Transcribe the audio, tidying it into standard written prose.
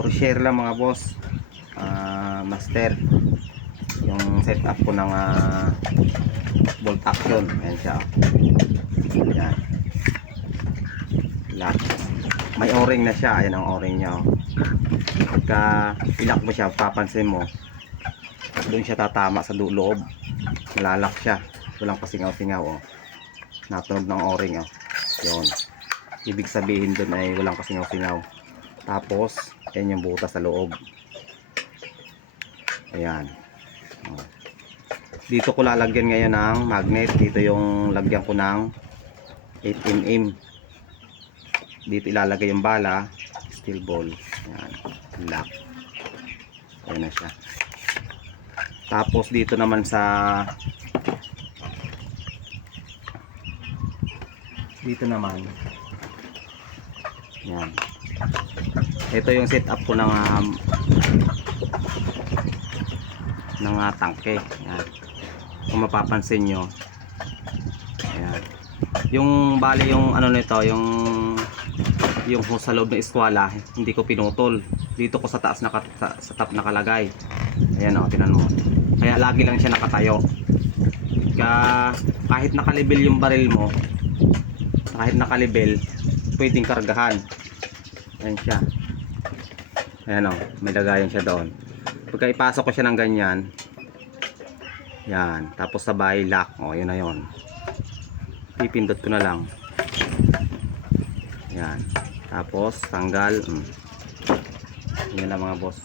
for share lang mga boss, master, yung setup ko ng bolt action. Ayan siya, ayan, lock. May o-ring na siya, ayan ang o-ring nya. Pagka ilock mo siya, papansin mo doon siya tatama sa loob, malalak siya, walang pasingaw-singaw. Natunog ng o-ring. Yun, ibig sabihin doon ay walang kasingaw-singaw. Tapos yan yung butas sa loob. Ayan. Dito ko lalagyan ngayon ng magnet. Dito yung lagyan ko ng 8mm. Dito ilalagay yung bala, steel ball. Ayan, lock. Ayan na siya. Tapos dito naman dito naman, yan, ito yung setup ko ng tangke. Yan, kung mapapansin nyo, ayan, yung bali yung ano nito, yung sa loob ng eskwala, hindi ko pinutol. Dito ko sa taas sa top nakalagay. Ayan o, tinan mo. Kaya lagi lang siya nakatayo. Kahit nakalibel yung baril mo, kahit nakalibel, pwedeng kargahan. Ayan siya. Ayan o, may lagayan siya doon. Pagka ipasok ko siya ng ganyan, yan, tapos sabay lock. O, yun na yun. Pipindot ko na lang. Yan. Tapos tanggal. Yan lang mga boss.